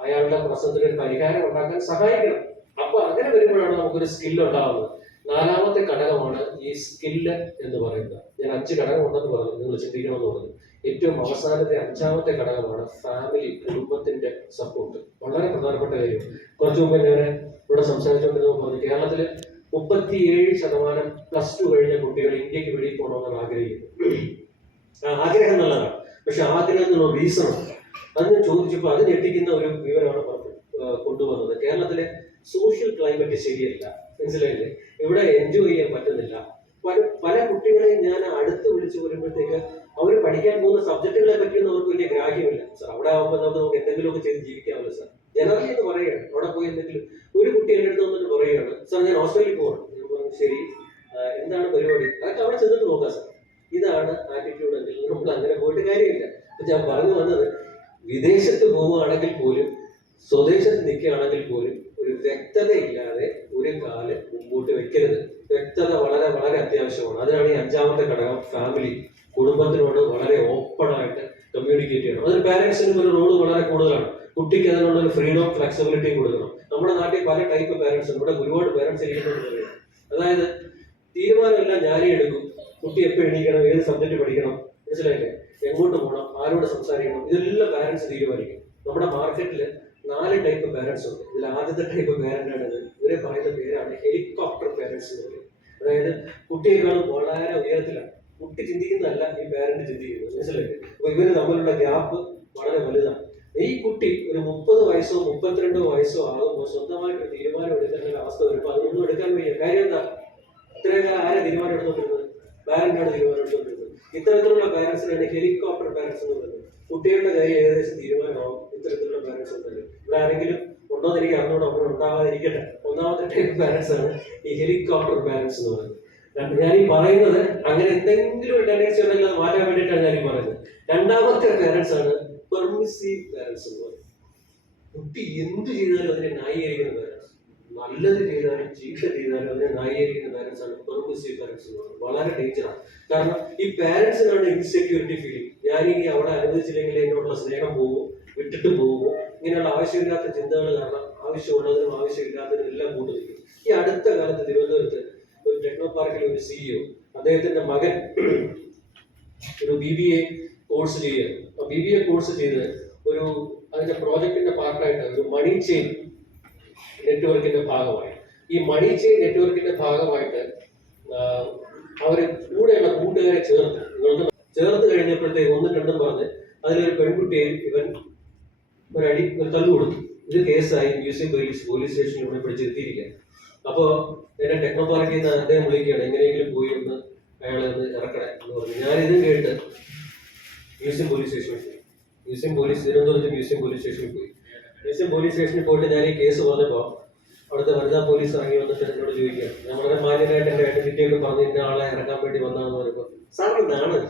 അയാളുടെ പ്രശ്നത്തിന് ഒരു പരിഹാരം ഉണ്ടാക്കാൻ സഹായിക്കണം. അപ്പൊ അങ്ങനെ വരുമ്പോഴാണ് നമുക്കൊരു സ്കിൽ ഉണ്ടാവുന്നത്. നാലാമത്തെ ഘടകമാണ് ഈ സ്കില്ല് എന്ന് പറയുന്നത്. ഞാൻ 5 ഘടകം ഉണ്ടെന്ന് പറഞ്ഞു, നിങ്ങൾ ചിന്തിക്കണമെന്ന് പറഞ്ഞു. ഏറ്റവും അവസാനത്തെ 5ാമത്തെ ഘടകമാണ് ഫാമിലി, കുടുംബത്തിന്റെ സപ്പോർട്ട്. വളരെ പ്രധാനപ്പെട്ട കാര്യം. കുറച്ചു മുമ്പ് ഞാൻ ഇവിടെ സംസാരിച്ചുകൊണ്ടിരുന്നപ്പോൾ പറഞ്ഞു, കേരളത്തില് 37% +2 കഴിഞ്ഞ കുട്ടികൾ ഇന്ത്യക്ക് വെളിയിൽ പോകണമെന്നാണ് ആഗ്രഹിക്കുന്നത്. ആഗ്രഹം നല്ലതാണ്, പക്ഷെ ആഗ്രഹത്തിനുള്ള റീസൺ ഉണ്ട്. അതിന് ചോദിച്ചപ്പോൾ അത് ഞെട്ടിക്കുന്ന ഒരു വിവരമാണ് കൊണ്ടുവന്നത്. കേരളത്തിലെ സോഷ്യൽ ക്ലൈമറ്റ് ശരിയല്ല. മനസ്സിലായില്ലേ? ഇവിടെ എൻജോയ് ചെയ്യാൻ പറ്റുന്നില്ല. പല കുട്ടികളെയും ഞാൻ അടുത്ത് വിളിച്ചു വരുമ്പോഴത്തേക്ക് അവർ പഠിക്കാൻ പഠിക്കാൻ പോകുന്ന സബ്ജക്റ്റുകളെ പറ്റിയൊന്നും അവർക്ക് വലിയ ഗ്രാഹ്യമില്ല സാർ. അവിടെ ആകുമ്പോൾ നമുക്ക് എന്തെങ്കിലുമൊക്കെ ചെയ്ത് ജീവിക്കാമല്ലോ സാർ. ജനറലി എന്ന് പറയുകയാണ്. അവിടെ പോയി എന്തെങ്കിലും ഒരു കുട്ടി എൻ്റെ അടുത്ത് വന്നിട്ട് പറയുകയാണ്, സാർ ഞാൻ ഓസ്ട്രേലിയയിൽ പോകണം. ഞാൻ പറഞ്ഞു ശരി, എന്താണ് പരിപാടി? അതൊക്കെ അവിടെ ചെന്നിട്ട് നോക്കാം സാർ. ഇതാണ് ആറ്റിറ്റ്യൂഡ് എങ്കിൽ നമ്മൾ അങ്ങനെ പോയിട്ട് കാര്യമില്ല. അപ്പൊ ഞാൻ പറഞ്ഞു വന്നത്, വിദേശത്ത് പോവുകയാണെങ്കിൽ പോലും സ്വദേശത്ത് നിൽക്കുകയാണെങ്കിൽ പോലും ഒരു വ്യക്തതയില്ലാതെ ഒരു കാല് മുമ്പോട്ട് വെക്കരുത്. വ്യക്തത വളരെ വളരെ അത്യാവശ്യമാണ്. അതിനാണ് ഈ അഞ്ചാമത്തെ ഘടകം, ഫാമിലി. കുടുംബത്തിനോട് വളരെ ഓപ്പൺ ആയിട്ട് കമ്മ്യൂണിക്കേറ്റ് ചെയ്യണം. അതിന് പാരന്റ്സിനും ഒരു റോള് വളരെ കൂടുതലാണ്. കുട്ടിക്ക് അതിനുള്ള ഒരു ഫ്രീഡം ഫ്ലെക്സിബിലിറ്റിയും കൊടുക്കണം. നമ്മുടെ നാട്ടിൽ പല ടൈപ്പ് പാരന്റ്സ് ഉണ്ട്. ഇവിടെ ഒരുപാട് പാരന്റ്സ് ഇരിക്കുന്നുണ്ട് പറയാം. അതായത് തീരുമാനമെല്ലാം ഞാനേ എടുക്കും. കുട്ടി എപ്പോൾ എണീക്കണം, ഏത് സബ്ജക്ട് പഠിക്കണം, മനസ്സിലായില്ലേ, എങ്ങോട്ട് പോകണം, ആരോട് സംസാരിക്കണം, ഇതെല്ലാം പാരന്റ്സ് തീരുമാനിക്കും. നമ്മുടെ മാർക്കറ്റിൽ 4 ടൈപ്പ് പാരന്റ്സ് ഉണ്ട്. ഇതിൽ ആദ്യത്തെ ടൈപ്പ് പാരന്റാണിത്. ഇവരെ പറയുന്ന പേരാണ് ഹെലികോപ്റ്റർ പാരന്റ്സ് എന്ന് പറയും. അതായത് കുട്ടിയെക്കാളും വളരെ ഉയരത്തിലാണ്. കുട്ടി ചിന്തിക്കുന്നതല്ല ഈ പാരന്റ് ചിന്തിക്കുന്നത്, മനസ്സിലായില്ലേ. അപ്പൊ ഇവര് തമ്മിലുള്ള ഗ്യാപ്പ് വളരെ വലുതാണ്. ഈ കുട്ടി ഒരു 30 വയസ്സോ 32 വയസ്സോ ആകുമ്പോൾ സ്വന്തമായിട്ട് തീരുമാനം എടുക്കേണ്ട അവസ്ഥ വരുമ്പോൾ അതൊന്നും എടുക്കാൻ വയ്യ. കാര്യം എന്താ? ഇത്രയും കാലം ആരെ തീരുമാനം എടുത്തോണ്ടിരുന്നത്? പാരന്റാണ് തീരുമാനം എടുത്തോണ്ടിരുന്നത്. ഇത്തരത്തിലുള്ള പാരന്റ്സിനാണ് ഹെലികോപ്റ്റർ പാരന്റ്സ് എന്ന് പറയുന്നത്. കുട്ടികളുടെ കാര്യം ഏകദേശം തീരുമാനമാവും ഇത്തരത്തിലുള്ള പാരന്റ്സ് ഉണ്ടെങ്കിൽ. ഇവിടെ ആരെങ്കിലും ഉണ്ടോന്ന് എനിക്ക് അറിഞ്ഞോട് അവിടെ ഉണ്ടാവാതിരിക്കട്ടെ. ഒന്നാമത്തെ ടൈപ്പ് പാരന്റ്സ് ആണ് ഈ ഹെലികോപ്റ്റർ പാരന്റ്സ് എന്ന് പറയുന്നത്. ഞാൻ ഈ പറയുന്നത് അങ്ങനെ എന്തെങ്കിലും ഒരു ടെൻഡൻസി ഉണ്ടെങ്കിൽ അത് മാറ്റാൻ വേണ്ടിയിട്ടാണ് ഞാൻ ഈ പറയുന്നത്. രണ്ടാമത്തെ പാരന്റ്സ് ആണ് പെർമിസീവ് പാരന്റ്സ് എന്ന് പറയുന്നത്. കുട്ടി എന്ത് ചെയ്താലും അതിനെ ന്യായീകരിക്കുന്ന പാരന്റ്സ്. നല്ലത് ചെയ്താലും ചീത്ത ചെയ്താലും അതിനെ ന്യായീകരിക്കുന്ന പാരന്റ്സ് ആണ് പെർമിസീവ് പാരന്റ്സ് എന്ന് പറയുന്നത്. വളരെ ഡേഞ്ചറാണ്. കാരണം ഈ പാരന്റ്സിനാണ് ഇൻസെക്യൂരിറ്റി ഫീലിംഗ്. ഞാനിനി അവിടെ അനുവദിച്ചില്ലെങ്കിൽ എന്നോടുള്ള സ്നേഹം പോകുമോ, വിട്ടിട്ട് പോകുമോ, ഇങ്ങനെയുള്ള ആവശ്യമില്ലാത്ത ചിന്തകൾ കാരണം ആവശ്യമുള്ളതിനും ആവശ്യമില്ലാത്തതിനും എല്ലാം കൂട്ടുനിൽക്കും. ഈ അടുത്ത കാലത്ത് തിരുവനന്തപുരത്ത് ഒരു ടെക്നോ പാർക്കിൽ ഒരു CEO, അദ്ദേഹത്തിന്റെ മകൻ ഒരു BBA കോഴ്സ് ചെയ്യുക. BBA കോഴ്സ് ചെയ്ത് ഒരു അതിന്റെ പ്രോജക്റ്റിന്റെ പാർട്ടായിട്ട് ഒരു മണി ചെയിൻ നെറ്റ്വർക്കിന്റെ ഭാഗമായി, ഈ മണി ചെയിൻ നെറ്റ്വർക്കിന്റെ ഭാഗമായിട്ട് അവര് കൂടെയുള്ള കൂട്ടുകാരെ ചേർത്ത് കഴിഞ്ഞപ്പോഴത്തേക്ക് ഒന്നും രണ്ടും പറഞ്ഞ് അതിലൊരു പെൺകുട്ടിയെ ഇവൻ ഒരു തല്ലു കൊടുത്തു. ഇത് കേസായി മ്യൂസിയം പോലീസ് സ്റ്റേഷനിൽ ഇവിടെ പിടിച്ചെത്തിയിരിക്കുക. അപ്പോൾ എന്നെ ടെക്നോ പാർക്കിൽ നിന്ന് അദ്ദേഹം വിളിക്കുകയാണ്, എങ്ങനെയെങ്കിലും പോയി ഒന്ന് അയാളെ ഒന്ന് ഇറക്കണേ എന്ന് പറഞ്ഞു. ഞാനിതും കേട്ട് മ്യൂസിയം പോലീസ് സ്റ്റേഷനിൽ പോയി. തിരുവനന്തപുരത്ത് മ്യൂസിയം പോലീസ് സ്റ്റേഷനിൽ പോയി. മ്യൂസിയം പോലീസ് സ്റ്റേഷനിൽ പോയിട്ട് ഞാൻ ഈ കേസ് പറഞ്ഞപ്പോൾ അവിടുത്തെ വനിതാ പോലീസ് ഇറങ്ങി വന്നിട്ട് എന്നോട് ചോദിക്കുക, ഞാൻ വളരെ മാന്യനായിട്ട് എൻ്റെ ഐഡന്റിറ്റി ഒക്കെ പറഞ്ഞ് ഇന്ന ആളെ ഇറക്കാൻ വേണ്ടി വന്നതാണെന്ന് പറയുമ്പോൾ, സാറിന് നാണമില്ല?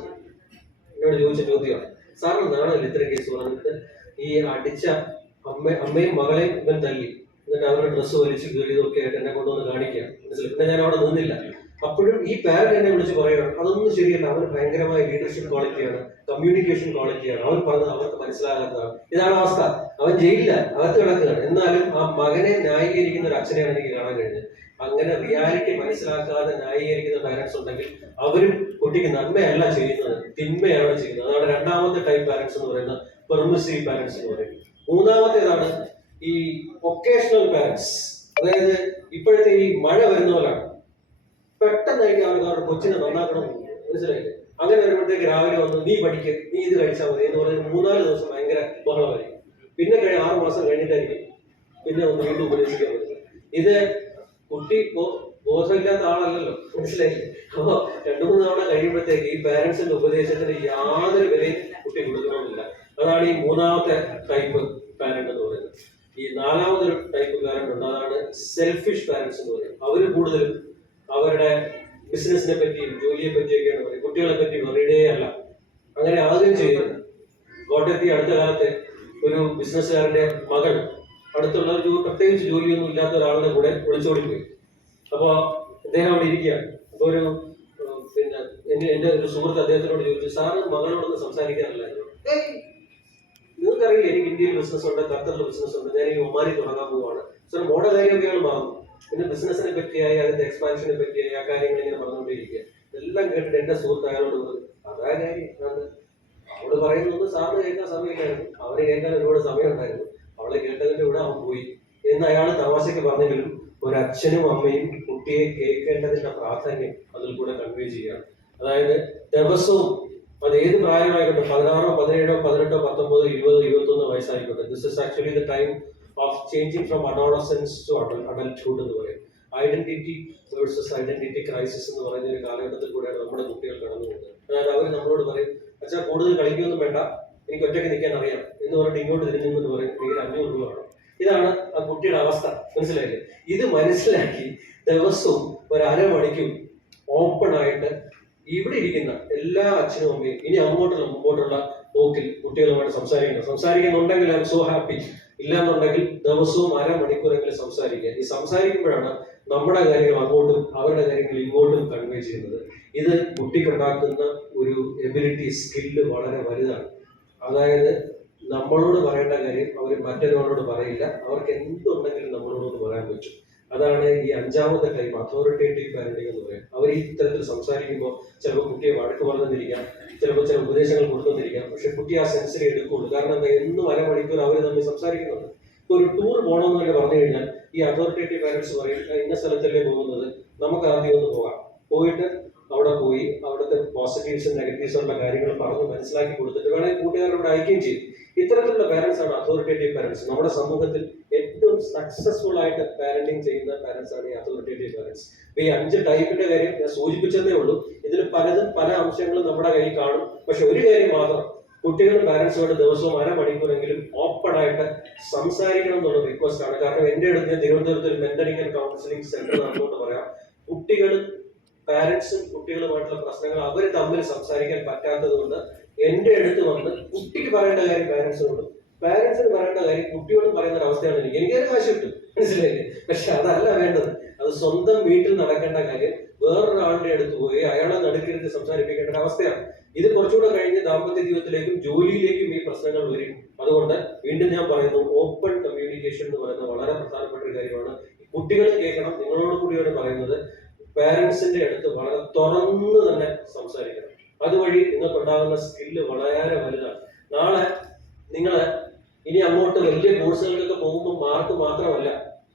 എന്നോട് ചോദിച്ച ചോദ്യമാണ്, സാറിന് നാണമില്ല ഇത്രയും കേസ് പറഞ്ഞിട്ട് ഈ അടിച്ച അമ്മയും മകളെയും ഇവൻ തല്ലി, എന്നിട്ട് അവരുടെ ഡ്രസ്സ് വലിച്ചു കീറിയതൊക്കെ ആയിട്ട് എന്നെ കൊണ്ടുവന്ന് കാണിക്കുക, മനസ്സിലായി. പിന്നെ ഞാൻ അവിടെ നിന്നില്ല. അപ്പോഴും ഈ പാരന്റ് എന്നെ വിളിച്ച് പറയുകയാണ്, അതൊന്നും ശരിയല്ല, അവന് ഭയങ്കരമായ ലീഡർഷിപ്പ് ക്വാളിറ്റിയാണ്, കമ്മ്യൂണിക്കേഷൻ ക്വാളിറ്റിയാണ്, അവൻ പറഞ്ഞത് അവർക്ക് മനസ്സിലാകാത്തതാണ്. ഇതാണ് അവസ്ഥ. അവൻ ജയിലില്ല, അകത്ത് കിടക്കുകയാണ്. എന്നാലും ആ മകനെ ന്യായീകരിക്കുന്ന ഒരു അച്ഛനെയാണ് എനിക്ക് കാണാൻ കഴിഞ്ഞത്. അങ്ങനെ റിയാലിറ്റി മനസ്സിലാക്കാതെ ന്യായീകരിക്കുന്ന പാരന്റ്സ് ഉണ്ടെങ്കിൽ അവരും കുട്ടിക്ക് നന്മയല്ല ചെയ്യുന്നത്, തിന്മയാണ് ചെയ്യുന്നത്. അതാണ് രണ്ടാമത്തെ ടൈപ്പ് പാരന്റ്സ് എന്ന് പറയുന്നത്, പെർമിസീവ് പാരന്റ്സ് എന്ന് പറയുന്നത്. മൂന്നാമത്തേതാണ് ഈ ഒക്കേഷണൽ പാരന്റ്സ്. അതായത് ഇപ്പോഴത്തെ ഈ മഴ വരുന്ന പോലാണ്, പെട്ടെന്നായിട്ട് അവർക്ക് അവരുടെ കൊച്ചിനെ നന്നാക്കണം, മനസ്സിലായില്ലേ. അങ്ങനെ വരുമ്പോഴത്തേക്ക് രാവിലെ വന്ന് നീ പഠിക്ക്, നീ ഇത് കഴിച്ചാൽ മതി എന്ന് പറഞ്ഞ് 3-4 ദിവസം ഭയങ്കര ബഹളമായിരിക്കും. പിന്നെ 6 മാസം കഴിഞ്ഞിട്ടായിരിക്കും പിന്നെ ഒന്ന് വീണ്ടും ഉപദേശിക്കാൻ പറ്റുന്നത്. ഇത് കുട്ടി ബോധമില്ലാത്ത ആളല്ലല്ലോ, മനസ്സിലായില്ലേ. അപ്പൊ 2-3 തവണ കഴിയുമ്പോഴത്തേക്ക് ഈ പാരന്റ്സിന്റെ ഉപദേശത്തിന് യാതൊരു വിലയും കുട്ടി കൊടുക്കണമെന്നില്ല. അതാണ് ഈ മൂന്നാമത്തെ ടൈപ്പ് പാരന്റ് എന്ന് പറയുന്നത്. ഈ നാലാമതൊരു ടൈപ്പ് പാരന്റ് ഉണ്ട്, അതാണ് സെൽഫിഷ് പാരന്റ്സ് എന്ന് പറയുന്നത്. അവര് കൂടുതലും അവരുടെ ബിസിനസിനെ പറ്റിയും ജോലിയെ പറ്റിയൊക്കെയാണ് പറയും, കുട്ടികളെ പറ്റി വെറുതെ അല്ല. അങ്ങനെ ആദ്യം ചെയ്യുന്നത് കോട്ടയത്ത് അടുത്ത കാലത്ത് ഒരു ബിസിനസ്സുകാരന്റെ മകൾ അടുത്തുള്ള ഒരു പ്രത്യേകിച്ച് ജോലിയൊന്നും ഇല്ലാത്ത ഒരാളുടെ കൂടെ ഒളിച്ചോടിപ്പോയി. അപ്പൊ അദ്ദേഹം അവിടെ ഇരിക്കുകയാണ്. അപ്പൊ ഒരു എന്റെ ഒരു സുഹൃത്ത് അദ്ദേഹത്തിനോട് ചോദിച്ചു, സാറ് മകളോടൊന്ന് സംസാരിക്കാറില്ലായിരുന്നു? നിങ്ങൾക്കറിയില്ല എനിക്ക് ഇന്ത്യയിൽ ബിസിനസ് ഉണ്ട്, ഖത്തറിൽ ബിസിനസ് ഉണ്ട്, ഞാൻ ഈ ഒമാനി തുടങ്ങാൻ പോവാണ്. സാർ മോടെ കാര്യമൊക്കെയാണ് മറന്നു. പിന്നെ ബിസിനസിനെ പറ്റിയായി അതിന്റെ എക്സ്പാൻഷനെ പറ്റിയായി ആ കാര്യങ്ങൾ ഇങ്ങനെ പറഞ്ഞുകൊണ്ടിരിക്കുക. എല്ലാം കേട്ടിട്ട് എന്റെ സുഹൃത്ത് അയാളോട് പറഞ്ഞു, അതാ കാര്യം, അവള് പറയുന്നത് സാറിന് കേൾക്കാൻ സമയമില്ലായിരുന്നു, അവരെ കേൾക്കാൻ ഒരുപാട് സമയം ഉണ്ടായിരുന്നു, അവളെ കേട്ടതിന്റെ കൂടെ അവൻ പോയി എന്ന് അയാൾ തമാശയ്ക്ക് പറഞ്ഞെങ്കിലും ഒരു അച്ഛനും അമ്മയും കുട്ടിയെ കേൾക്കേണ്ടതിന്റെ പ്രാധാന്യം അതിൽ കൂടെ കൺവേ ചെയ്യുകയാണ്. അതായത് ദിവസവും അത് ഏത് പ്രായമായിക്കോട്ടെ, 16, 17, 18, 19, 20, 21 വയസ്സായിക്കോട്ടെ, this is actually the time of changing from adolescence to adulthood എന്ന് പറയും. ഐഡന്റിറ്റി വേഴ്സസ് ഐഡന്റിറ്റി ക്രൈസിസ് എന്ന് പറയുന്ന ഒരു കാലഘട്ടത്തിൽ കൂടെയാണ് നമ്മുടെ കുട്ടികൾ കടന്നു പോകുന്നത്. അതായത് അവർ നമ്മളോട് പറയും, അച്ഛാ കൂടുതൽ കളിക്കൊന്നും വേണ്ട, എനിക്ക് ഒറ്റയ്ക്ക് നിൽക്കാൻ അറിയാം എന്ന് പറഞ്ഞിട്ട് ഇങ്ങോട്ട് തിരിഞ്ഞെന്ന് പറയും എനിക്ക് 500 രൂപ വേണം. ഇതാണ് ആ കുട്ടിയുടെ അവസ്ഥ. മനസ്സിലായില്ലേ? ഇത് മനസ്സിലാക്കി ദിവസവും ഒരു അരമണിക്കൂർ ഓപ്പൺ ആയിട്ട് ഇവിടെ ഇരിക്കുന്ന എല്ലാ അച്ഛനും അമ്മയും ഇനി അങ്ങോട്ടുള്ള മുമ്പോട്ടുള്ള പോക്കിൽ കുട്ടികളുമായിട്ട് സംസാരിക്കുന്നുണ്ടെങ്കിൽ ഐ എം സോ ഹാപ്പി. ഇല്ലാന്നുണ്ടെങ്കിൽ ദിവസവും അരമണിക്കൂറെങ്കിലും സംസാരിക്കുക. ഈ സംസാരിക്കുമ്പോഴാണ് നമ്മുടെ കാര്യങ്ങൾ അങ്ങോട്ടും അവരുടെ കാര്യങ്ങൾ ഇങ്ങോട്ടും കൺവേ ചെയ്യുന്നത്. ഇത് കുട്ടിക്കുണ്ടാക്കുന്ന ഒരു എബിലിറ്റി സ്കില്ല് വളരെ വലുതാണ്. അതായത് നമ്മളോട് പറയേണ്ട കാര്യം അവർ മറ്റൊരാളോട് പറയില്ല. അവർക്ക് എന്തുണ്ടെങ്കിലും നമ്മളോട് പറയാൻ പറ്റും. അതാണ് ഈ 5ാമത്തെ ടൈപ്പ് അതോറിറ്റേറ്റീവ് പാരന്റിംഗ് എന്ന് പറയും. അവർ ഈ ഇത്തരത്തിൽ സംസാരിക്കുമ്പോൾ ചിലപ്പോൾ കുട്ടിയെ വഴക്ക് പറഞ്ഞിരിക്കാം, ചിലപ്പോൾ ചില ഉപദേശങ്ങൾ കൊടുത്തുകൊണ്ടിരിക്കാം. പക്ഷെ കുട്ടി ആ സെൻസിനെ എടുക്കുള്ളൂ. കാരണം എന്താ, എന്നും അരമണിക്കൂർ അവർ തമ്മിൽ സംസാരിക്കുന്നുണ്ട്. ഇപ്പോൾ ഒരു ടൂർ പോകണമെന്ന് തന്നെ പറഞ്ഞു കഴിഞ്ഞാൽ ഈ അതോറിറ്റേറ്റീവ് പാരന്റ്സ് പറയും ഇന്ന സ്ഥലത്തല്ലേ പോകുന്നത്, നമുക്ക് ആദ്യം ഒന്ന് പോകാം. പോയിട്ട് അവിടെ പോയി അവിടുത്തെ പോസിറ്റീവ്സും നെഗറ്റീവ്സും ഉള്ള കാര്യങ്ങൾ പറഞ്ഞ് മനസ്സിലാക്കി കൊടുത്തിട്ട് വേണമെങ്കിൽ കൂട്ടുകാരോട് അയക്കുകയും ചെയ്യും. ഇത്തരത്തിലുള്ള പാരന്റ്സ് ആണ് അതോറിറ്റേറ്റീവ് പാരന്റ്സ്. നമ്മുടെ സമൂഹത്തിൽ ഏറ്റവും സക്സസ്ഫുൾ ആയിട്ട് പാരന്റിങ് ചെയ്യുന്ന പാരന്റ്സ് ആണ് ഈ അതോറിറ്റേറ്റീവ് പാരന്റ്സ്. ഇപ്പൊ ഈ 5 ടൈപ്പിന്റെ കാര്യം ഞാൻ സൂചിപ്പിച്ചതേ ഉള്ളൂ. ഇതിൽ പലതും പല അംശങ്ങളും നമ്മുടെ കയ്യിൽ കാണും. പക്ഷെ ഒരു കാര്യം മാത്രം, കുട്ടികളും പാരന്റ്സുമായിട്ട് ദിവസവും അരമണിക്കൂറെങ്കിലും ഓപ്പൺ ആയിട്ട് സംസാരിക്കണം എന്നുള്ള റിക്വസ്റ്റ് ആണ്. കാരണം എന്റെ അടുത്ത് ഞാൻ തിരുവനന്തപുരത്ത് ഒരു മെന്ററിംഗ് ആൻഡ് കൗൺസിലിംഗ് സെന്റർ നടന്നുകൊണ്ട് പറയാം, കുട്ടികളും പാരന്റ്സും കുട്ടികളുമായിട്ടുള്ള പ്രശ്നങ്ങൾ അവർ തമ്മിൽ സംസാരിക്കാൻ പറ്റാത്തത് കൊണ്ട് എന്റെ അടുത്ത് വന്ന് കുട്ടിക്ക് പറയേണ്ട കാര്യം പാരന്റ്സിനോടും പാരന്റ്സിന് പറയേണ്ട കാര്യം കുട്ടിയോടും പറയുന്ന ഒരു അവസ്ഥയാണ് എനിക്കൊരു കാശ് കിട്ടും. മനസ്സിലായില്ലേ? പക്ഷെ അതല്ല വേണ്ടത്. അത് സ്വന്തം വീട്ടിൽ നടക്കേണ്ട കാര്യം വേറൊരാളുടെ അടുത്ത് പോയി അയാളെ നടുക്കിരുത്തി സംസാരിപ്പിക്കേണ്ട ഒരു അവസ്ഥയാണ്. ഇത് കുറച്ചുകൂടെ കഴിഞ്ഞ് ദാമ്പത്യ ജീവിതത്തിലേക്കും ജോലിയിലേക്കും ഈ പ്രശ്നങ്ങൾ വരും. അതുകൊണ്ട് വീണ്ടും ഞാൻ പറയുന്നു, ഓപ്പൺ കമ്മ്യൂണിക്കേഷൻ എന്ന് പറയുന്നത് വളരെ പ്രധാനപ്പെട്ട ഒരു കാര്യമാണ്. കുട്ടികൾ കേൾക്കണം. നിങ്ങളോട് കൂടിയാണ് പറയുന്നത്. പാരന്റ്സിന്റെ അടുത്ത് വളരെ തുറന്ന് തന്നെ സംസാരിക്കണം. അതുവഴി നിങ്ങൾക്കുണ്ടാകുന്ന സ്കില്ല് വളരെ വലുതാണ്. നാളെ നിങ്ങൾ ഇനി അങ്ങോട്ട് വലിയ കോഴ്സുകളിലൊക്കെ പോകുമ്പോൾ മാർക്ക് മാത്രമല്ല,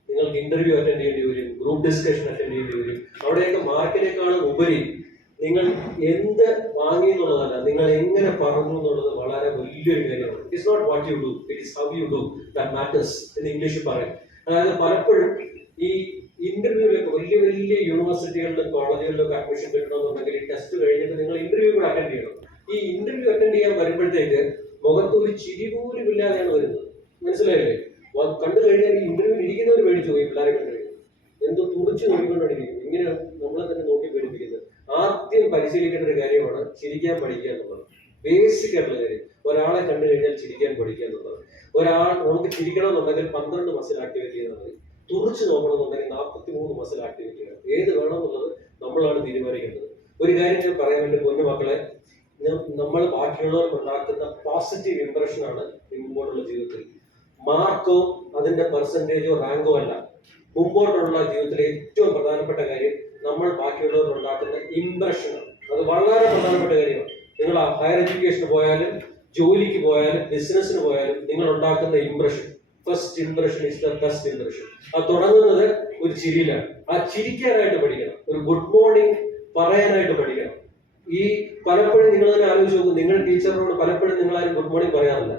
നിങ്ങൾക്ക് ഇന്റർവ്യൂ അറ്റൻഡ് ചെയ്യേണ്ടി വരും, ഗ്രൂപ്പ് ഡിസ്കഷൻ അറ്റൻഡ് ചെയ്യേണ്ടി വരും. അവിടെയൊക്കെ മാർക്കിനേക്കാളും ഉപരി നിങ്ങൾ എന്ത് വാങ്ങി എന്നുള്ളതല്ല, നിങ്ങൾ എങ്ങനെ പറഞ്ഞു എന്നുള്ളത് വളരെ വലിയൊരു കാര്യമാണ്. It's not what you do, it is how you do that matters എന്ന് ഇംഗ്ലീഷിൽ പറയും. അതായത് പലപ്പോഴും ഈ ഇന്റർവ്യൂവിലൊക്കെ വലിയ വലിയ യൂണിവേഴ്സിറ്റികളിലും കോളേജുകളിലൊക്കെ അഡ്മിഷൻ കിട്ടണമെന്നുണ്ടെങ്കിൽ ഈ ടെസ്റ്റ് കഴിഞ്ഞിട്ട് നിങ്ങൾ ഇന്റർവ്യൂ കൂടെ അറ്റൻഡ് ചെയ്യണം. ഈ ഇന്റർവ്യൂ അറ്റൻഡ് ചെയ്യാൻ വരുമ്പോഴത്തേക്ക് മുഖത്ത് ഒരു ചിരി പോലും ഇല്ലാതെയാണ് വരുന്നത്. മനസ്സിലായില്ലേ? കണ്ടു കഴിഞ്ഞാൽ ഈ ഇന്റർവ്യൂ ഇരിക്കുന്നവർ പേടിച്ചു പോയി. പിള്ളേരെ കണ്ടു കഴിഞ്ഞു എന്തോ തുറച്ചു നോക്കിക്കൊണ്ടിരിക്കുന്നു. ഇങ്ങനെ നമ്മളെ തന്നെ നോക്കി പേടിപ്പിക്കുന്നത്. ആദ്യം പരിശീലിക്കേണ്ട ഒരു കാര്യമാണ് ചിരിക്കാൻ പഠിക്കുക എന്നുള്ളത്. ബേസിക് ആയിട്ടുള്ള കാര്യം. ഒരാളെ കണ്ടു കഴിഞ്ഞാൽ ചിരിക്കാൻ പഠിക്കുക എന്നുള്ളത്. നമുക്ക് ചിരിക്കണമെന്നുണ്ടെങ്കിൽ 12 മസിൽ ആക്ടിവേറ്റ് ചെയ്താൽ മതി. തുറച്ചു നോക്കണമെന്നുണ്ടെങ്കിൽ 43 മസിൽ ആക്ടിവേറ്റ് ചെയ്യണം. ഏത് വേണമെന്നുള്ളത് നമ്മളാണ് തീരുമാനിക്കേണ്ടത്. ഒരു കാര്യം ഞാൻ പറയാൻ വേണ്ടി, പൊന്നു മക്കളെ, നമ്മൾ ബാക്കിയുള്ളവർക്ക് ഉണ്ടാക്കുന്ന പോസിറ്റീവ് ഇംപ്രഷനാണ് മുമ്പോട്ടുള്ള ജീവിതത്തിൽ. മാർക്കോ അതിന്റെ പെർസെന്റേജോ റാങ്കോ അല്ല. മുമ്പോട്ടുള്ള ജീവിതത്തിലെ ഏറ്റവും പ്രധാനപ്പെട്ട കാര്യം നമ്മൾ ബാക്കിയുള്ളവർക്ക് ഉണ്ടാക്കുന്ന ഇംപ്രഷനാണ്. അത് വളരെ പ്രധാനപ്പെട്ട കാര്യമാണ്. നിങ്ങൾ ഹയർ എഡ്യൂക്കേഷന് പോയാലും ജോലിക്ക് പോയാലും ബിസിനസ്സിന് പോയാലും നിങ്ങൾ ഉണ്ടാക്കുന്ന impression, first impression is the best impression. അത് തുടങ്ങുന്നത് ഒരു ചിരിയിലാണ്. ആ ചിരിക്കാനായിട്ട് പഠിക്കണം. ഒരു ഗുഡ് മോർണിംഗ് പറയാനായിട്ട് പഠിക്കണം. ഈ പലപ്പോഴും നിങ്ങൾ തന്നെ ആലോചിച്ച് നോക്കും, നിങ്ങൾ ടീച്ചറിനോട് പലപ്പോഴും നിങ്ങൾ ആരും ഗുഡ് മോർണിംഗ് പറയാറില്ല.